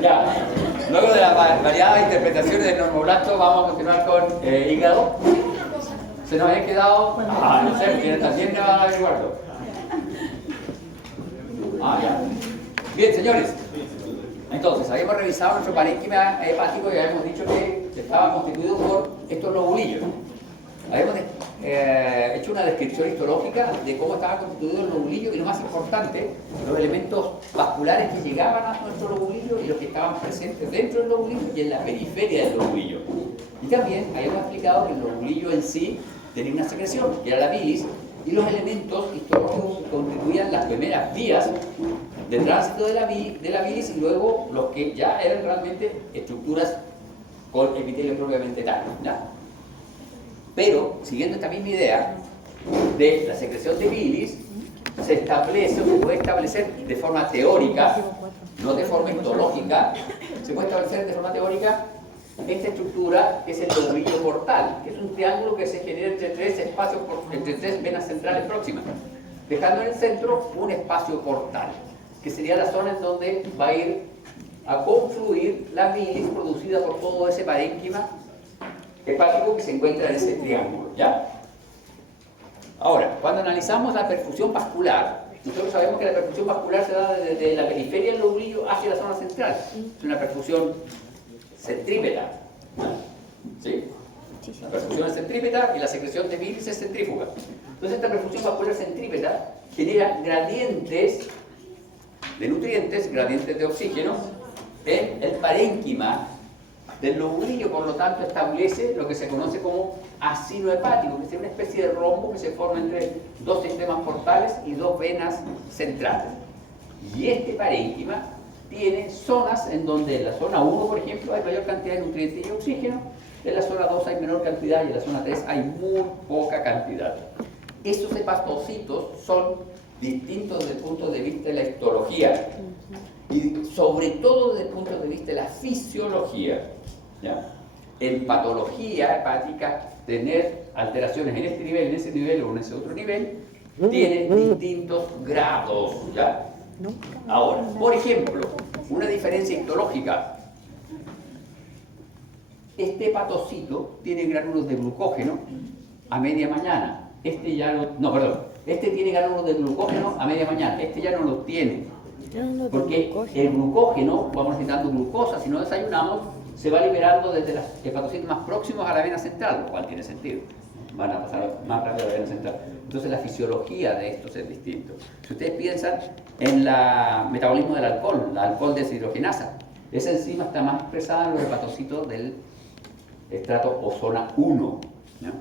Ya. Luego de las variadas interpretaciones del normoblasto, vamos a continuar con hígado. Se nos había quedado. No sé, ¿quién también me va a averiguarlo? Ya. Bien, señores. Entonces, habíamos revisado nuestro parénquima hepático y habíamos dicho que estaba constituido por estos lobulillos. Habíamos hecho una descripción histológica de cómo estaba constituido el lobulillo y lo más importante, los elementos vasculares que llegaban a nuestro lobulillo y los que estaban presentes dentro del lobulillo y en la periferia del lobulillo. Y también habíamos explicado que el lobulillo en sí tenía una secreción, que era la bilis, y los elementos histológicos que constituían las primeras vías de tránsito de la bilis y luego los que ya eran realmente estructuras con epitelio propiamente tal, ¿ya? Pero, siguiendo esta misma idea de la secreción de bilis, se establece o se puede establecer de forma teórica, no de forma histológica, se puede establecer de forma teórica esta estructura que es el lobulillo portal, que es un triángulo que se genera entre tres venas centrales próximas, dejando en el centro un espacio portal, que sería la zona en donde va a ir a confluir la bilis producida por todo ese parénquima hepático que se encuentra en ese triángulo, ¿ya? Ahora, cuando analizamos la perfusión vascular, nosotros sabemos que la perfusión vascular se da desde la periferia del lobulillo hacia la zona central. Es una perfusión centrípeta, ¿sí? La perfusión es centrípeta y la secreción de bilis es centrífuga. Entonces esta perfusión vascular centrípeta genera gradientes de nutrientes, gradientes de oxígeno en el parénquima del lobulillo, por lo tanto establece lo que se conoce como asilo hepático, que es una especie de rombo que se forma entre dos sistemas portales y dos venas centrales. Y este parénquima tiene zonas en donde en la zona 1, por ejemplo, hay mayor cantidad de nutrientes y oxígeno, en la zona 2 hay menor cantidad y en la zona 3 hay muy poca cantidad. Estos hepatocitos son distintos desde el punto de vista de la histología y sobre todo desde el punto de vista de la fisiología, ¿ya? En patología hepática, tener alteraciones en este nivel, en ese nivel o en ese otro nivel, tiene distintos grados, ¿ya? Ahora, por ejemplo, una diferencia histológica. Este hepatocito tiene gránulos de glucógeno a media mañana. Este tiene gránulos de glucógeno a media mañana. Este ya no los tiene. Porque el glucógeno, vamos necesitando glucosa, si no desayunamos, se va liberando desde los hepatocitos más próximos a la vena central, lo cual tiene sentido. Van a pasar más rápido a la vena central. Entonces la fisiología de estos es distinta. Si ustedes piensan en el metabolismo del alcohol, la alcohol deshidrogenasa, esa enzima está más expresada en los hepatocitos del estrato o zona 1, ¿no?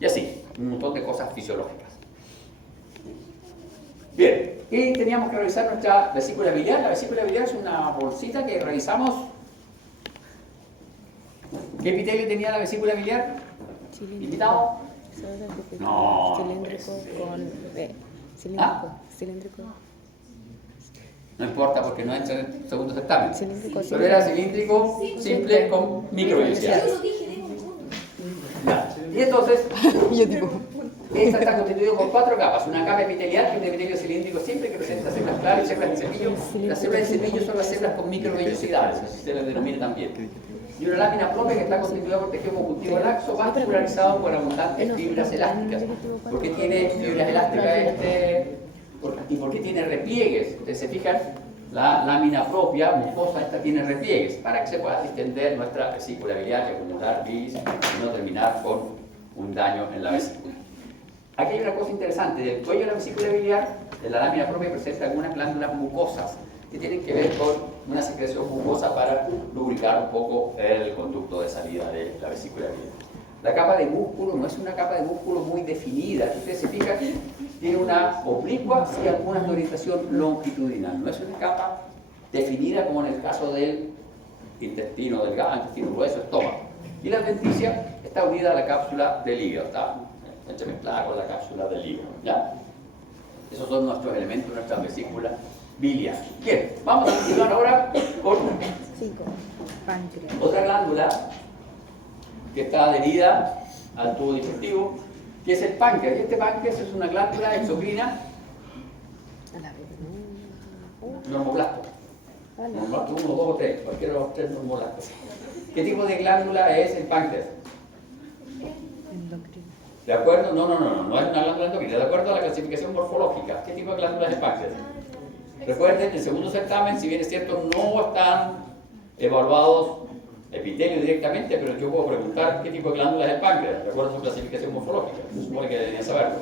Y así, un montón de cosas fisiológicas. Bien, y teníamos que revisar nuestra vesícula biliar. La vesícula biliar es una bolsita que revisamos. ¿Qué epitelio tenía la vesícula biliar? ¿Invitado? No. Cilíndrico con cilíndrico. No importa porque no entra en el segundo certamen. Cilíndrico, Pero era cilíndrico simple con microvellosidad. Y entonces, esta está constituido por 4 capas. Una capa epitelial, que es un epitelio cilíndrico simple, que presenta células clave y células de cepillo. Las células de cepillo son las células con microvellosidades, así se les denomina también. Y una lámina propia que está constituida por tejido conjuntivo laxo, vascularizado por abundantes fibras elásticas. ¿Por qué tiene fibras elásticas y por qué tiene repliegues? Ustedes se fijan, la lámina propia, mucosa, esta tiene repliegues, para que se pueda distender nuestra vesícula biliar y acumular bilis y no terminar con un daño en la vesícula. Aquí hay una cosa interesante, del cuello de la vesícula biliar, de la lámina propia, presenta algunas glándulas mucosas que tienen que ver con una secreción mucosa para lubricar un poco el conducto de salida de la vesícula biliar. La capa de músculo no es una capa de músculo muy definida. Si ustedes se fijan, tiene una oblicua y algunas de orientación longitudinal. No es una capa definida como en el caso del intestino delgado, intestino grueso, estómago. Y la adventicia está unida a la cápsula del hígado, está entremezclada con la cápsula del hígado, ¿ya? Esos son nuestros elementos, nuestra vesícula biliar. Bien, vamos a continuar ahora con otra glándula que está adherida al tubo digestivo, que es el páncreas. Y este páncreas es una glándula exocrina normoblasto. Uno, dos o tres, cualquiera de los tres nos mola. ¿Qué tipo de glándula es el páncreas? Endocrino. ¿De acuerdo? No es una glándula endocrina. De acuerdo a la clasificación morfológica, ¿qué tipo de glándula es el páncreas? Recuerden, el segundo certamen, si bien es cierto, no están evaluados epitelio directamente, pero yo puedo preguntar qué tipo de glándula es el páncreas, de acuerdo a su clasificación morfológica. Se supone que deberían saberlo.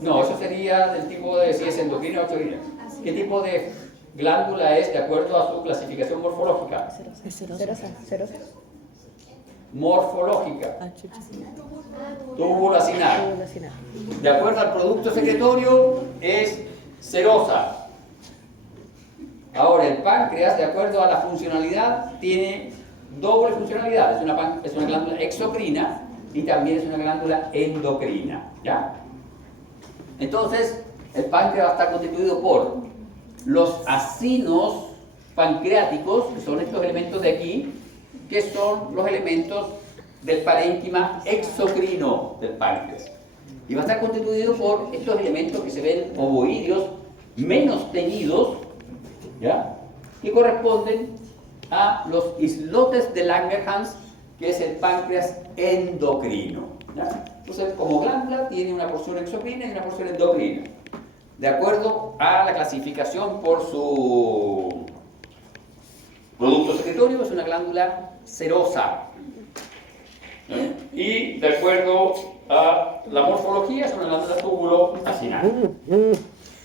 No, eso sería del tipo de si es endocrina o exocrina. ¿Qué tipo de glándula es de acuerdo a su clasificación morfológica? Serosa. Morfológica. Túbulo Túbulo acinar. acinar. De acuerdo al producto secretorio es serosa. Ahora, el páncreas, de acuerdo a la funcionalidad, tiene doble funcionalidad. Es una glándula exocrina y también es una glándula endocrina. ¿Ya? Entonces, el páncreas va a estar constituido por los acinos pancreáticos, que son estos elementos de aquí, que son los elementos del parénquima exocrino del páncreas. Y va a estar constituido por estos elementos que se ven ovoideos menos teñidos, ¿ya? Que corresponden a los islotes de Langerhans, que es el páncreas endocrino. ¿Ya? Entonces, como glándula, tiene una porción exocrina y una porción endocrina, de acuerdo a la clasificación por su producto secretorio. Es una glándula serosa. Y de acuerdo a la morfología, es una glándula túbulo acinar.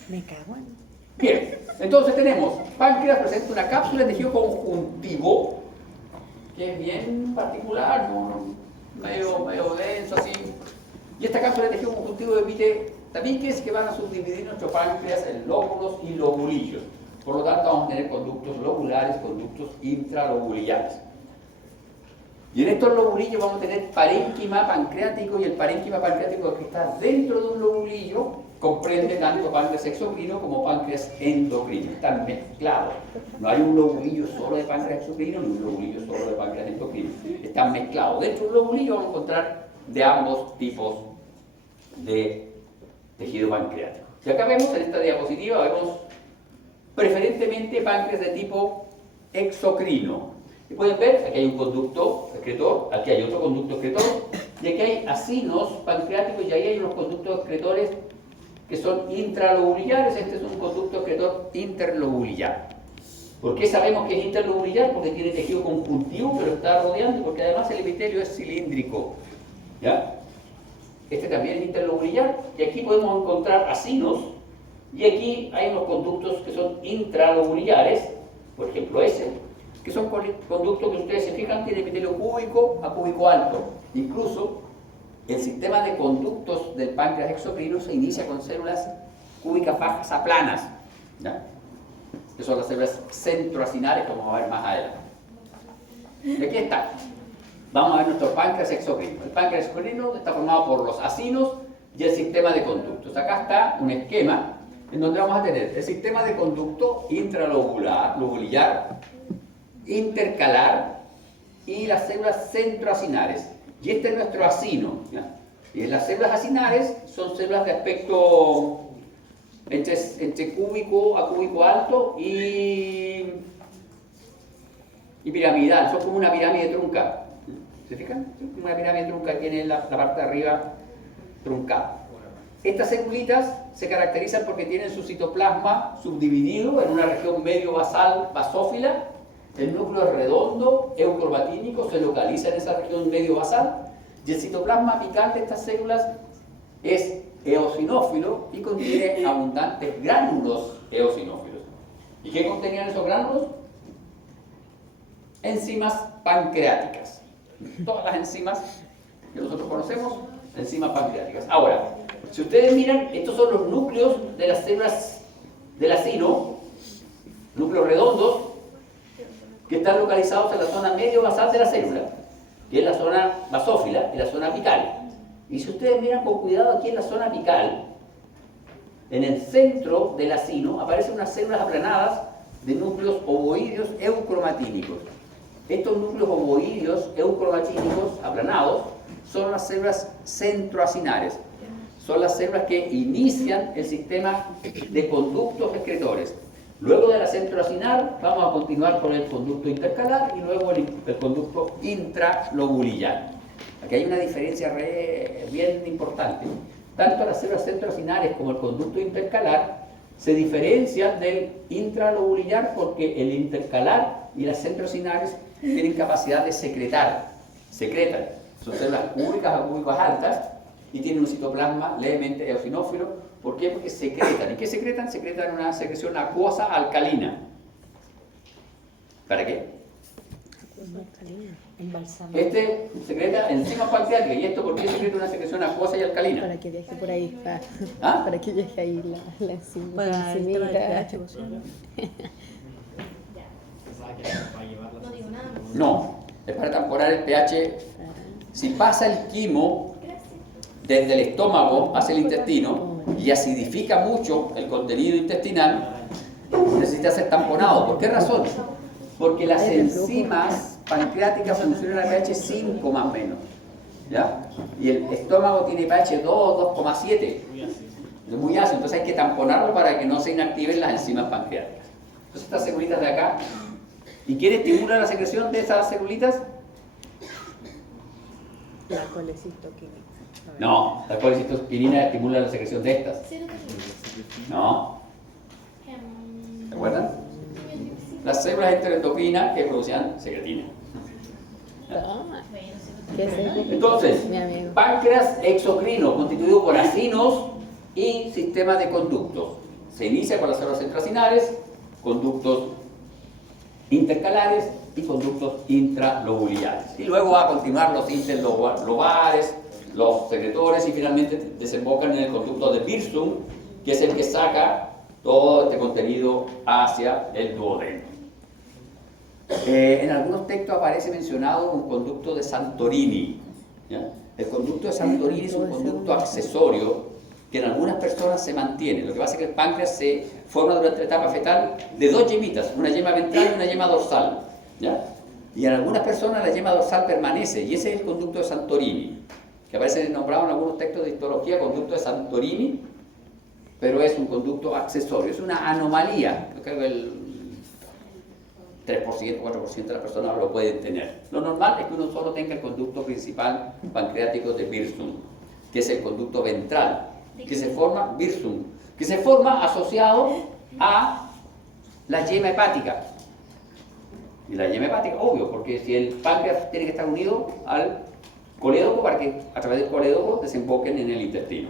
Me cago en... Bien, entonces tenemos páncreas, presenta una cápsula de tejido conjuntivo, que es bien particular, medio denso así. Y esta cápsula de tejido conjuntivo emite tabiques que van a subdividir nuestro páncreas en lóbulos y lobulillos. Por lo tanto, vamos a tener conductos lobulares, conductos intralobularios. Y en estos lobulillos vamos a tener parénquima pancreático, y el parénquima pancreático que está dentro de un lobulillo comprende tanto páncreas exocrino como páncreas endocrino. Están mezclados. No hay un lobulillo solo de páncreas exocrino ni un lobulillo solo de páncreas endocrino. Están mezclados. Dentro de un lobulillo vamos a encontrar de ambos tipos de tejido pancreático. Y acá vemos en esta diapositiva, vemos preferentemente páncreas de tipo exocrino. Y pueden ver, aquí hay un conducto excretor, aquí hay otro conducto excretor, y aquí hay acinos pancreáticos, y ahí hay unos conductos excretores que son intralobulares. Este es un conducto excretor interlobular. ¿Por qué sabemos que es interlobular? Porque tiene tejido conjuntivo que lo está rodeando, porque además el epitelio es cilíndrico. ¿Ya? Este también es interlobular, y aquí podemos encontrar acinos, y aquí hay unos conductos que son intralobulares, por ejemplo ese, que son conductos que ustedes se fijan, tiene epitelio cúbico a cúbico alto. Incluso el sistema de conductos del páncreas exocrino se inicia con células cúbicas bajas aplanas, ¿ya? Que son las células centroacinares, como vamos a ver más adelante. Y aquí está. Vamos a ver nuestro páncreas exocrino. El páncreas exocrino está formado por los acinos y el sistema de conductos. Acá está un esquema en donde vamos a tener el sistema de conducto intralobular, intercalar y las células centroacinares. Y este es nuestro acino, ¿ya? Y las células acinares son células de aspecto entre cúbico a cúbico alto y piramidal. Son como una pirámide trunca. ¿Se fijan? Son como una pirámide trunca que tiene la parte de arriba truncada. Estas celulitas se caracterizan porque tienen su citoplasma subdividido en una región medio basal, basófila. El núcleo es redondo, eucromatínico, se localiza en esa región medio basal, y el citoplasma apical de estas células es eosinófilo y contiene abundantes gránulos eosinófilos. ¿Y qué contenían esos gránulos? Enzimas pancreáticas. Todas las enzimas que nosotros conocemos, enzimas pancreáticas. Ahora, si ustedes miran, estos son los núcleos de las células del acino, núcleos redondos, que están localizados en la zona medio basal de la célula, que es la zona basófila y la zona apical. Y si ustedes miran con cuidado aquí en la zona apical, en el centro del acino aparecen unas células aplanadas de núcleos ovoideos eucromatínicos. Estos núcleos ovoideos eucromatínicos aplanados son las células centroacinares. Son las células que inician el sistema de conductos excretores. Luego de la centroacinar vamos a continuar con el conducto intercalar y luego el conducto intralobulillar. Aquí hay una diferencia bien importante. Tanto las células centroacinales como el conducto intercalar se diferencian del intralobulillar porque el intercalar y las centroacinales tienen capacidad de secretan. Son células cúbicas o cúbicas altas y tienen un citoplasma levemente eosinófilo. ¿Por qué? Porque secretan. ¿Y qué secretan? Secretan una secreción acuosa alcalina. ¿Para qué? Alcalina. Embalsamado. Este secreta enzimas pancreáticas. ¿Y esto por qué secreta una secreción acuosa y alcalina? Para que viaje por ahí. ¿Ah? Para que viaje ahí la enzima. Para el tema del pH, pues, ¿no? No digo nada más. No, es para temporar el pH. Si pasa el quimo desde el estómago hacia el intestino y acidifica mucho el contenido intestinal, necesita ser tamponado. ¿Por qué razón? Porque las enzimas pancreáticas funcionan a pH 5 más o menos, ¿ya? Y el estómago tiene pH 2, 2,7. Es muy ácido, entonces hay que tamponarlo para que no se inactiven las enzimas pancreáticas. Entonces estas celulitas de acá, ¿y quién estimula la secreción de esas celulitas? La colecistoquímica. No, la colecistoquinina estimula la secreción de estas. No, ¿se acuerdan? Las células enteroendocrinas que producían secretina. Toma. ¿Qué es eso? Entonces, Mi amigo. páncreas exocrino constituido por acinos y sistema de conductos. Se inicia con las células centroacinales, conductos intercalares y conductos intralobularios. Y luego va a continuar los interlobulares, los secretores y finalmente desembocan en el conducto de Wirsung, que es el que saca todo este contenido hacia el duodeno. En algunos textos aparece mencionado un conducto de Santorini, ¿ya? El conducto de Santorini es un conducto accesorio que en algunas personas se mantiene. Lo que pasa es que el páncreas se forma durante la etapa fetal de dos yemitas, una yema ventral y una yema dorsal, ¿ya? Y en algunas personas la yema dorsal permanece y ese es el conducto de Santorini, que aparece nombrado en algunos textos de histología, conducto de Santorini, pero es un conducto accesorio, es una anomalía. Yo creo que el 3%, 4% de las personas lo pueden tener. Lo normal es que uno solo tenga el conducto principal pancreático de Wirsung, que es el conducto ventral, que se forma Wirsung, que se forma asociado a la yema hepática. Y la yema hepática, obvio, porque si el páncreas tiene que estar unido al colédoco para que a través del colédoco desemboquen en el intestino.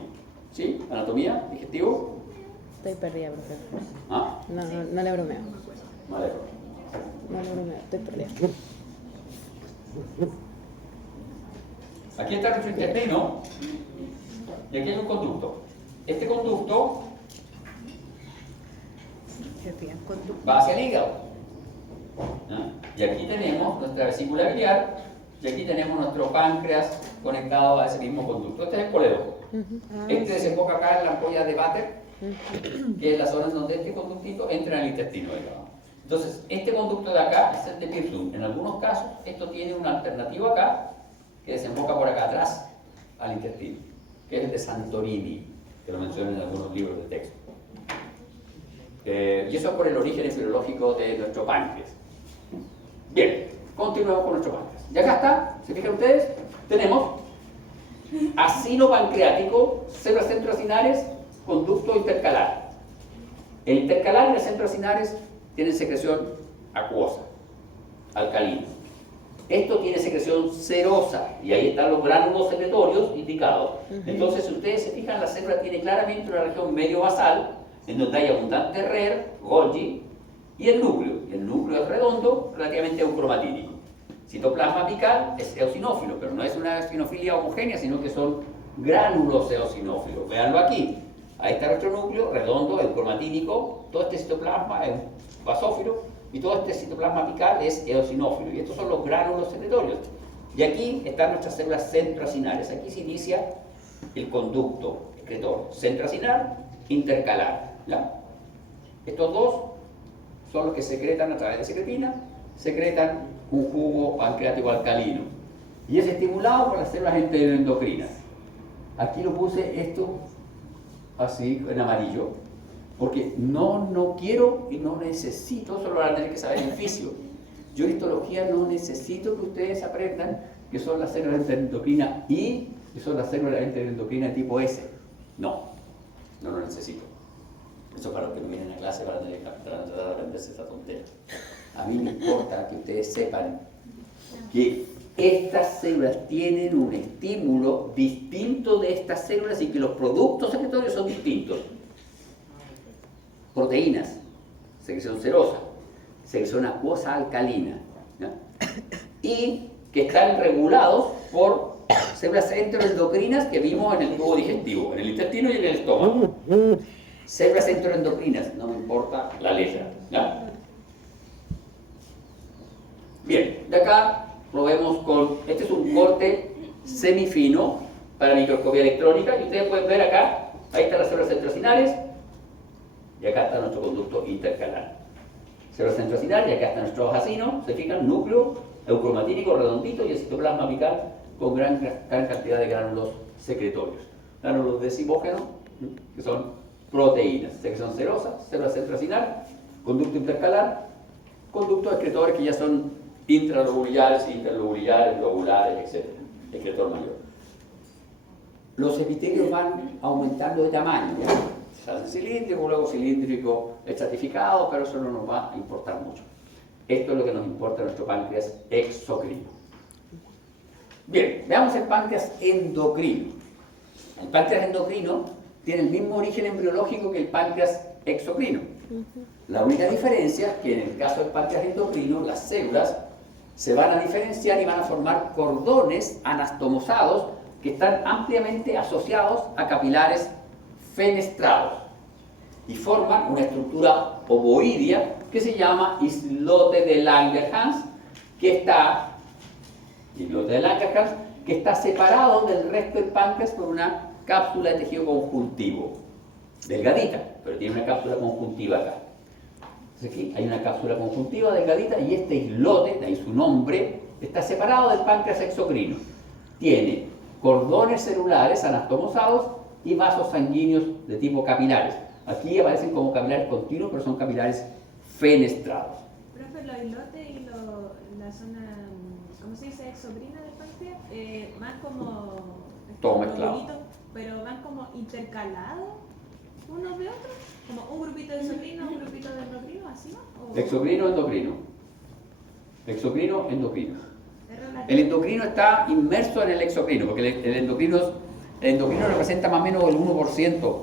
¿Sí? Anatomía, digestivo. Estoy perdida, profesor. ¿Ah? No le bromeo. Vale. No le bromeo, estoy perdida. Aquí está nuestro intestino y aquí hay un conducto. Este conducto va hacia el hígado. ¿Ah? Y aquí tenemos nuestra vesícula biliar y aquí tenemos nuestro páncreas conectado a ese mismo conducto. Este es el colédoco. Este desemboca acá en la ampolla de Vater, que es la zona donde este conductito entra en el intestino delgado. Entonces, este conducto de acá es el de Wirsung. En algunos casos, esto tiene una alternativa acá, que desemboca por acá atrás al intestino, que es el de Santorini, que lo mencionan en algunos libros de texto. Y eso es por el origen embriológico de nuestro páncreas. Bien, continuamos con nuestro páncreas. Y acá está, ¿se fijan ustedes? Tenemos acino pancreático, células centroacinales, conducto intercalar. El intercalar y las centroacinales tienen secreción acuosa, alcalina. Esto tiene secreción serosa y ahí están los gránulos secretorios indicados. Entonces, si ustedes se fijan, la célula tiene claramente una región medio basal, en donde hay abundante RER, Golgi, y el núcleo. Y el núcleo es redondo, relativamente eucromatínico. Citoplasma apical es eosinófilo, pero no es una eosinofilia homogénea, sino que son gránulos eosinófilos. Veanlo aquí. Ahí está nuestro núcleo, redondo, eucromatínico. Todo este citoplasma es basófilo y todo este citoplasma apical es eosinófilo. Y estos son los gránulos secretorios. Y aquí están nuestras células centroacinales. Aquí se inicia el conducto excretor centroacinar, intercalar. ¿Ya? Estos dos son los que secretan a través de secretina, secretan un jugo pancreático alcalino y es estimulado por las células enteroendocrinas. Aquí lo puse esto así en amarillo, Porque no quiero y no necesito, eso lo van a tener que saber en fisio. Yo en histología no necesito que ustedes aprendan que son las células de endocrina I y son las células de endocrina tipo S. No lo necesito. Eso para los que no vienen a clase van a tener que tratar de aprenderse esta tontería. A mí me importa que ustedes sepan que estas células tienen un estímulo distinto de estas células y que los productos secretorios son distintos. Proteínas, secreción serosa, secreción acuosa alcalina, ¿no? Y que están regulados por células enteroendocrinas que vimos en el tubo digestivo, en el intestino y en el estómago. Células enteroendocrinas, no me importa la letra, ¿no? Bien, de acá lo vemos con, este es un corte semifino para microscopía electrónica y ustedes pueden ver acá, ahí están las células centrocinales y acá está nuestro conducto intercalar. Células centrocinales y acá está nuestro vacino, se fijan, núcleo eucromatínico redondito y el citoplasma apical con gran cantidad de gránulos secretorios. Gránulos de zimógeno, que son proteínas, secreción serosa, célula centrocinal, conducto intercalar, conductos excretores que ya son intralobulares, interlobulares, lobulares, etc. Excretor mayor. Los epitelios van aumentando de tamaño, ¿ya? Se hace cilíndrico, luego cilíndrico estratificado, pero eso no nos va a importar mucho. Esto es lo que nos importa en nuestro páncreas exocrino. Bien, veamos el páncreas endocrino. El páncreas endocrino tiene el mismo origen embriológico que el páncreas exocrino. La única diferencia es que en el caso del páncreas endocrino, las células se van a diferenciar y van a formar cordones anastomosados que están ampliamente asociados a capilares fenestrados y forman una estructura ovoidea que se llama islote de Langerhans, que está separado del resto del páncreas por una cápsula de tejido conjuntivo, delgadita, pero tiene una cápsula conjuntiva acá. Entonces aquí hay una cápsula conjuntiva delgadita y este islote, de ahí su nombre, está separado del páncreas exocrino. Tiene cordones celulares anastomosados y vasos sanguíneos de tipo capilares. Aquí aparecen como capilares continuos, pero son capilares fenestrados. Profe, los islotes y la zona, ¿cómo se dice? Exocrina del páncreas, van como... Todo mezclado. Grupitos, pero van como intercalados unos de otros, como un grupito de exocrino, un grupito de endocrino, ¿así no? Exocrino, endocrino. Exocrino, endocrino. El endocrino está inmerso en el exocrino, porque el endocrino representa más o menos el 1%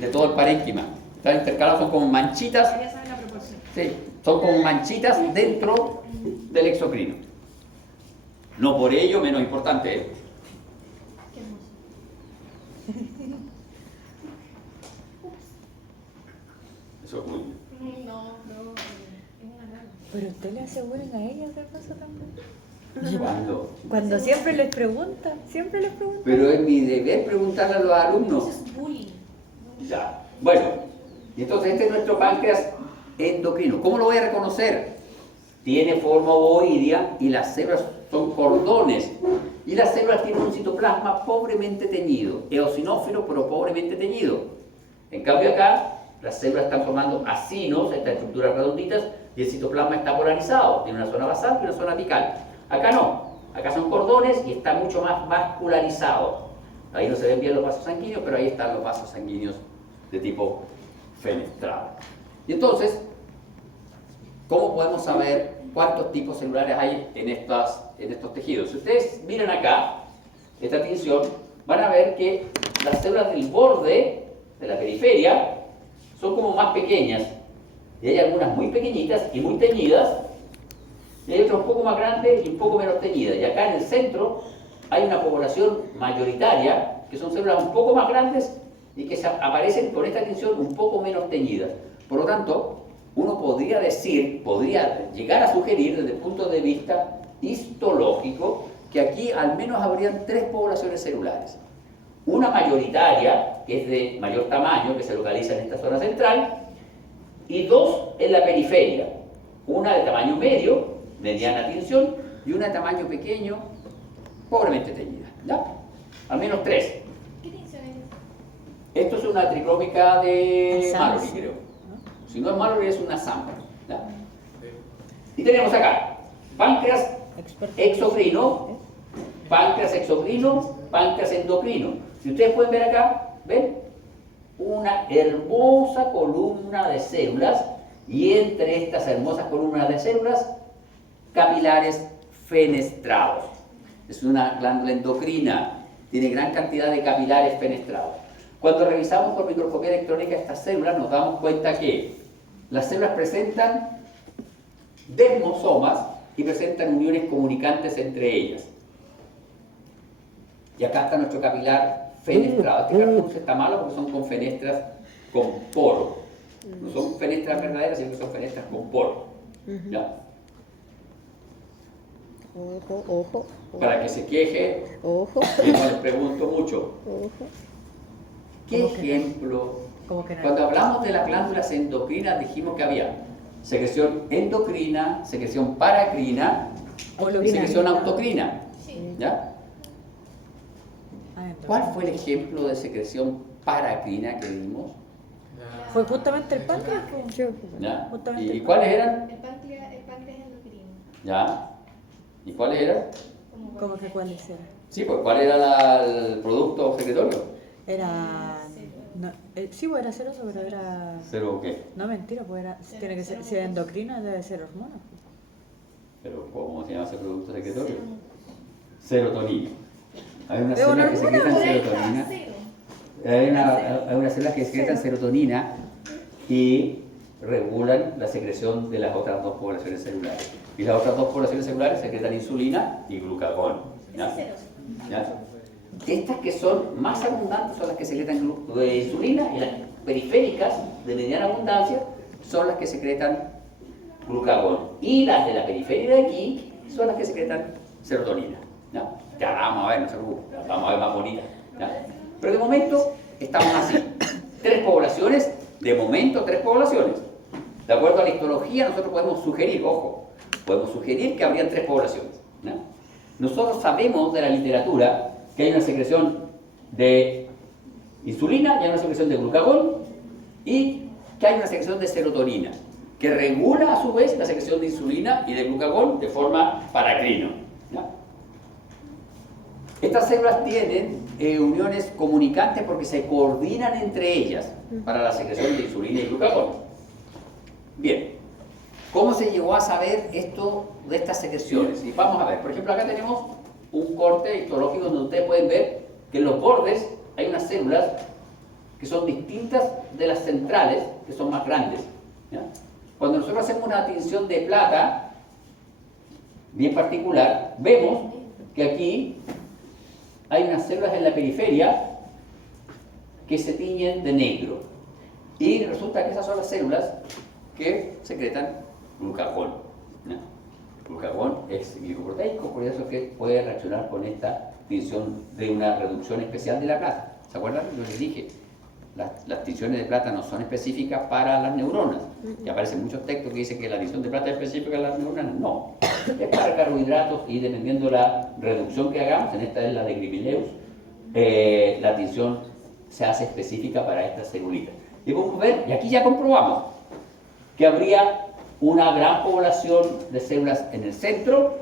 de todo el parénquima. Están intercalados, son como manchitas. Ya saben la proporción. Sí, son como manchitas dentro del exocrino. No por ello menos importante, ¿eh? Qué hermoso. Eso es muy bien. No, es una larga. Pero usted le aseguran a ella hacer eso también. ¿Cuándo? Cuando siempre les pregunta, Pero es mi deber preguntarle a los alumnos. Eso es bullying. Ya. Bueno, y entonces este es nuestro páncreas endocrino. ¿Cómo lo voy a reconocer? Tiene forma ovoidea y las células son cordones. Y las células tienen un citoplasma pobremente teñido, eosinófilo pero pobremente teñido. En cambio acá, las células están formando acinos, estas estructuras redonditas, y el citoplasma está polarizado, tiene una zona basal y una zona apical. Acá no, acá son cordones y está mucho más vascularizado. Ahí no se ven bien los vasos sanguíneos, pero ahí están los vasos sanguíneos de tipo fenestrado. Y entonces, ¿cómo podemos saber cuántos tipos celulares hay en estos tejidos? Si ustedes miran acá, esta tinción, van a ver que las células del borde, de la periferia, son como más pequeñas. Y hay algunas muy pequeñitas y muy teñidas, y hay otras un poco más grandes y un poco menos teñidas. Y acá en el centro hay una población mayoritaria, que son células un poco más grandes y que aparecen con esta tinción un poco menos teñidas. Por lo tanto, uno podría llegar a sugerir desde el punto de vista histológico que aquí al menos habrían 3 poblaciones celulares. Una mayoritaria, que es de mayor tamaño, que se localiza en esta zona central, y 2 en la periferia. Una de tamaño medio, mediana tinción, y una de tamaño pequeño, pobremente teñida. ¿Ya? Al menos 3. ¿Qué tinción es Esto es una triclómica de Assam, Mallory, sí. creo. Si no es Mallory, es una Assam. ¿Ya? Y tenemos acá páncreas Experto. exocrino, páncreas exocrino, páncreas endocrino. Si ustedes pueden ver acá, ¿ven? Una hermosa columna de células y entre estas hermosas columnas de células, capilares fenestrados. Es una glándula endocrina, tiene gran cantidad de capilares fenestrados. Cuando revisamos por microscopía electrónica estas células, nos damos cuenta que las células presentan desmosomas y presentan uniones comunicantes entre ellas. Y acá está nuestro capilar fenestrado. Este cartón está malo porque son con fenestras con poro. No son fenestras verdaderas, sino que son fenestras con poro. ¿Ya? Ojo, ojo. Para que se queje, Ojo. yo no les pregunto mucho. Ojo. ¿Qué ¿Cómo que no? ejemplo? Como que no. Cuando hablamos de las glándulas endocrinas dijimos que había secreción endocrina, secreción paracrina y Holocrina. secreción autocrina. Sí. ¿Ya? Ah, entonces. ¿Cuál fue el ejemplo de secreción paracrina que vimos? Fue justamente el páncreas. po. Yo. ¿Ya? Justamente ¿Y el cuáles eran? El páncreas endocrino. ¿Ya? ¿Y cuáles eran? ¿Cómo que cuáles eran? Sí, pues ¿cuál era el producto secretorio? Era. No, sí, pues era ceroso, pero era. ¿Cero qué? No, mentira, pues era. Tiene que ser. Si es endocrina, debe ser hormona. ¿Pero cómo se llama ese producto secretorio? Serotonina. Hay unas Es una células que secretan hormona, serotonina. Hay unas células que secretan serotonina y regulan la secreción de las otras dos poblaciones celulares. Y las otras dos poblaciones celulares secretan insulina y glucagón. ¿Ya? ¿Ya? Estas que son más abundantes son las que secretan insulina y las periféricas de mediana abundancia son las que secretan glucagón. Y las de la periferia de aquí son las que secretan serotonina. ¿Ya? Ya vamos a ver, no se preocupen, ya vamos a ver más bonitas. ¿Ya? Pero de momento estamos así. 3 poblaciones, de momento 3 poblaciones. De acuerdo a la histología nosotros podemos sugerir, ojo, podemos sugerir que habrían 3 poblaciones. ¿Ya? Nosotros sabemos de la literatura que hay una secreción de insulina y hay una secreción de glucagón y que hay una secreción de serotonina que regula a su vez la secreción de insulina y de glucagón de forma paracrino. ¿Ya? Estas células tienen uniones comunicantes porque se coordinan entre ellas para la secreción de insulina y glucagón. Bien, ¿cómo se llegó a saber esto de estas secreciones? Y vamos a ver, por ejemplo, acá tenemos un corte histológico donde ustedes pueden ver que en los bordes hay unas células que son distintas de las centrales, que son más grandes. ¿Ya? Cuando nosotros hacemos una tinción de plata bien particular, vemos que aquí hay unas células en la periferia que se tiñen de negro. Y resulta que esas son las células que secretan glucagón. ¿Ya? Glucagón es glicoproteico, por eso es que puede reaccionar con esta tinción de una reducción especial de la plata. ¿Se acuerdan? Yo les dije, las tinciones de plata no son específicas para las neuronas. Y aparecen muchos textos que dicen que la tinción de plata es específica para las neuronas. No, es para carbohidratos y dependiendo de la reducción que hagamos, en esta es la de Gribileus, la tinción se hace específica para estas celulitas. Y podemos ver, y aquí ya comprobamos, que habría una gran población de células en el centro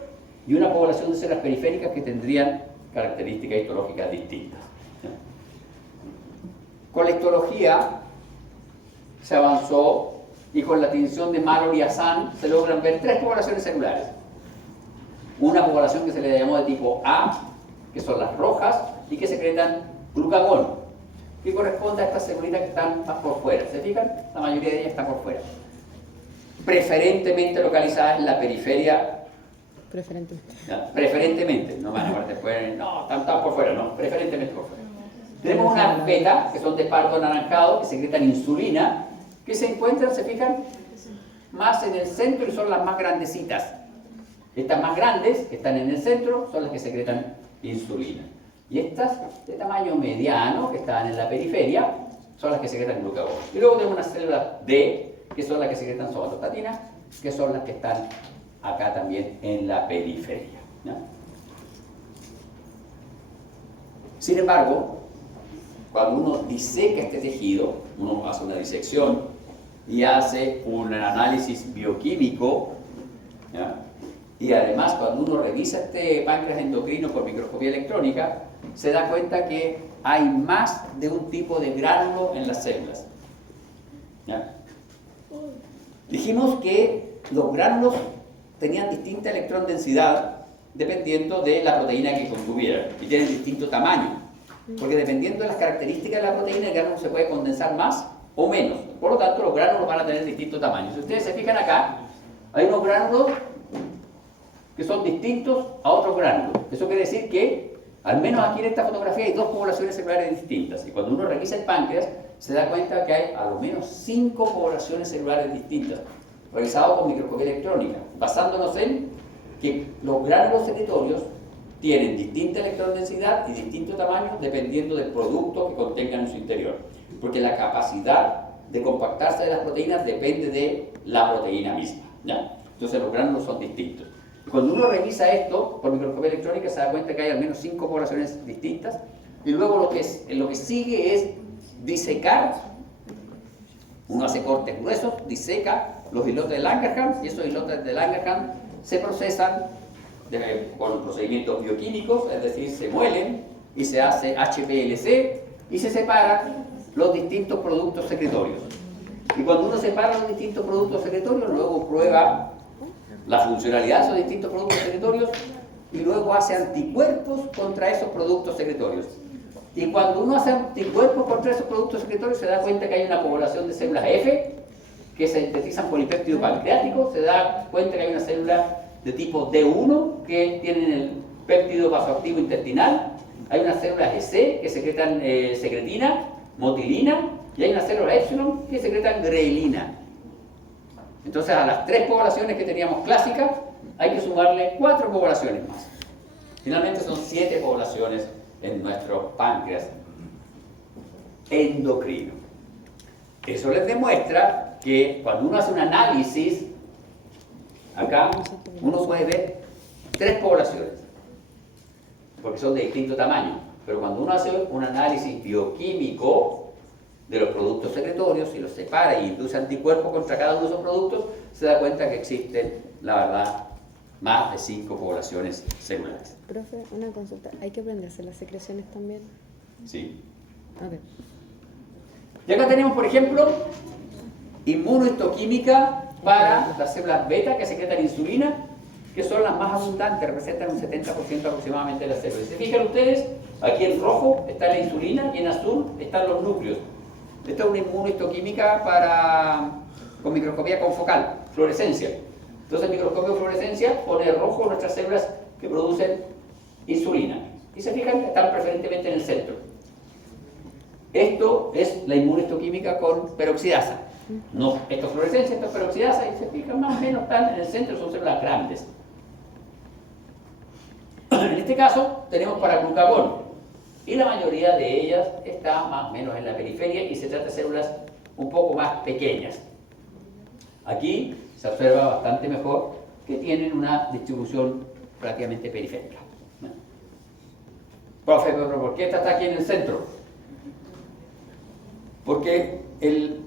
y una población de células periféricas que tendrían características histológicas distintas. Con la histología se avanzó y con la tinción de Mallory y Assam se logran ver 3 poblaciones celulares. Una población que se le llamó de tipo A, que son las rojas y que secretan glucagón, que corresponde a estas celulitas que están más por fuera. ¿Se fijan? La mayoría de ellas está por fuera. Preferentemente localizadas en la periferia. Preferentemente. ¿Ya? Preferentemente, no van a ver después, no, están por fuera, no, preferentemente por fuera. Tenemos unas beta, que son de pardo anaranjado, que secretan insulina, que se encuentran, se fijan, más en el centro y son las más grandecitas. Estas más grandes, que están en el centro, son las que secretan insulina. Y estas de tamaño mediano, que están en la periferia, son las que secretan glucagón. Y luego tenemos unas células D, que son las que secretan somatostatina, que son las que están acá también en la periferia. ¿Ya? Sin embargo, cuando uno diseca este tejido, uno hace una disección y hace un análisis bioquímico, ¿ya? Y además cuando uno revisa este páncreas endocrino por microscopía electrónica, se da cuenta que hay más de un tipo de gránulo en las células, ¿ya? Dijimos que los gránulos tenían distinta electrón densidad dependiendo de la proteína que contuvieran y tienen distinto tamaño, porque dependiendo de las características de la proteína el gránulo se puede condensar más o menos, por lo tanto los gránulos van a tener distinto tamaño. Si ustedes se fijan acá, hay unos gránulos que son distintos a otros gránulos. Eso quiere decir que al menos aquí en esta fotografía hay dos poblaciones celulares distintas, y cuando uno revisa el páncreas se da cuenta que hay a lo menos 5 poblaciones celulares distintas, revisado con microscopía electrónica, basándonos en que los gránulos secretorios tienen distinta electrondensidad y distinto tamaño dependiendo del producto que contengan en su interior, porque la capacidad de compactarse de las proteínas depende de la proteína misma, ¿ya? Entonces los gránulos son distintos. Cuando uno revisa esto por microscopía electrónica se da cuenta que hay al menos 5 poblaciones distintas, y luego lo que sigue es disecar. Uno hace cortes gruesos, diseca los islotes de Langerhans, y esos islotes de Langerhans se procesan con procedimientos bioquímicos, es decir, se muelen y se hace HPLC y se separan los distintos productos secretorios. Y cuando uno separa los distintos productos secretorios, luego prueba la funcionalidad de esos distintos productos secretorios y luego hace anticuerpos contra esos productos secretorios. Y cuando uno hace anticuerpos contra esos productos secretorios se da cuenta que hay una población de células F que sintetizan polipéptido pancreático, se da cuenta que hay una célula de tipo D1 que tienen el péptido vasoactivo intestinal, hay unas células EC que secretan secretina, motilina, y hay unas células epsilon que secretan grelina. Entonces a las 3 poblaciones que teníamos clásicas hay que sumarle 4 poblaciones más. Finalmente son 7 poblaciones en nuestro páncreas endocrino. Eso les demuestra que cuando uno hace un análisis, acá uno puede ver 3 poblaciones, porque son de distinto tamaño. Pero cuando uno hace un análisis bioquímico de los productos secretorios y los separa y induce anticuerpos contra cada uno de esos productos, se da cuenta que existen, la verdad, más de 5 poblaciones celulares. Profe, una consulta. ¿Hay que aprenderse las secreciones también? Sí. Ok. Y acá tenemos, por ejemplo, inmunohistoquímica para las células beta que secretan insulina, que son las más abundantes, representan un 70% aproximadamente de las células. Si se fijan ustedes, aquí en rojo está la insulina y en azul están los núcleos. Esta es una inmunohistoquímica con microscopía confocal, fluorescencia. Entonces el microscopio de fluorescencia pone rojo nuestras células que producen insulina. Y se fijan que están preferentemente en el centro. Esto es la inmunohistoquímica con peroxidasa. No, esto es fluorescencia, esto es peroxidasa, y se fijan más o menos están en el centro, son células grandes. En este caso tenemos para glucagón, y la mayoría de ellas está más o menos en la periferia y se trata de células un poco más pequeñas. Aquí se observa bastante mejor que tienen una distribución prácticamente periférica. Profe, pero ¿por qué esta está aquí en el centro? Porque el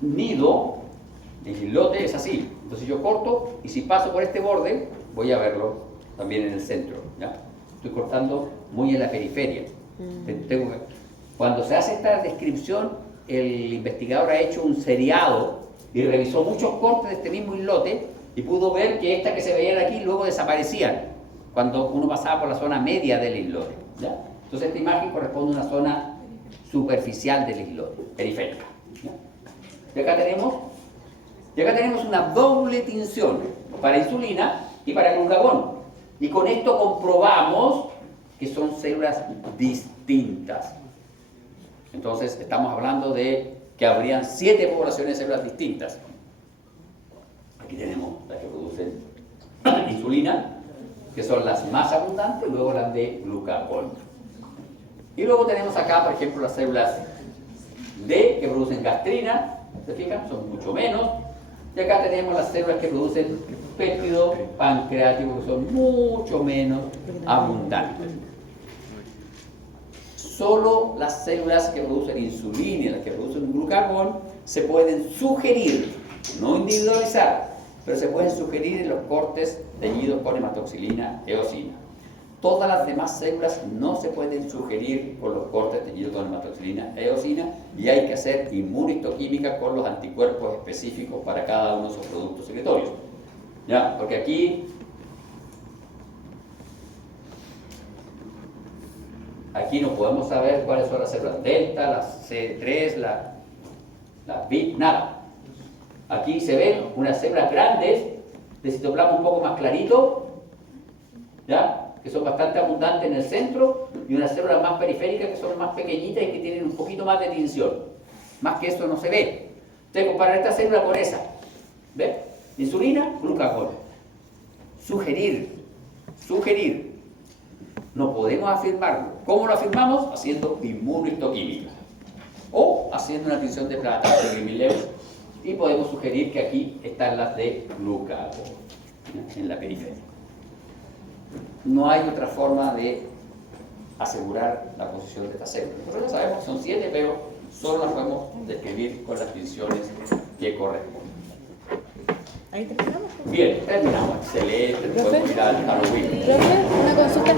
nido, el islote es así. Entonces yo corto y si paso por este borde voy a verlo también en el centro, ¿ya? Estoy cortando muy en la periferia. Cuando se hace esta descripción, el investigador ha hecho un seriado y revisó muchos cortes de este mismo islote y pudo ver que estas que se veían aquí luego desaparecían cuando uno pasaba por la zona media del islote, ¿ya? Entonces esta imagen corresponde a una zona superficial del islote, periférica, ¿ya? Y acá tenemos una doble tinción para insulina y para glucagón. Y con esto comprobamos que son células distintas. Entonces estamos hablando de que habrían 7 poblaciones de células distintas. Aquí tenemos las que producen insulina, que son las más abundantes, y luego las de glucagón. Y luego tenemos acá, por ejemplo, las células D que producen gastrina, ¿se fijan? Son mucho menos. Y acá tenemos las células que producen péptido pancreático, que son mucho menos abundantes. solo las células que producen insulina y las que producen glucagón se pueden sugerir, no individualizar, pero se pueden sugerir en los cortes teñidos con hematoxilina, eosina. Todas las demás células no se pueden sugerir con los cortes teñidos con hematoxilina, eosina, y hay que hacer inmunistoquímica con los anticuerpos específicos para cada uno de esos productos secretorios. ¿Ya? Porque aquí no podemos saber cuáles son las células delta, las C3, las BIP, nada. Aquí se ven unas células grandes de citoplasma un poco más clarito, ¿ya? Que son bastante abundantes en el centro, y unas células más periféricas que son más pequeñitas y que tienen un poquito más de tinción. Más que eso no se ve. Entonces comparar esta célula con esa. ¿Ves? Insulina, glucagón. Sugerir. No podemos afirmarlo. ¿Cómo lo afirmamos? Haciendo inmunistoquímica. O haciendo una tinción de plata de Grimilevich. Y podemos sugerir que aquí están las de glucagón, en la periferia. No hay otra forma de asegurar la posición de esta célula. Nosotros ya sabemos que son 7, pero solo las podemos describir con las tinciones que corresponden. Ahí terminamos. Bien, terminamos. Excelente. Profe. Podemos ir al Halloween. Profe, una consulta.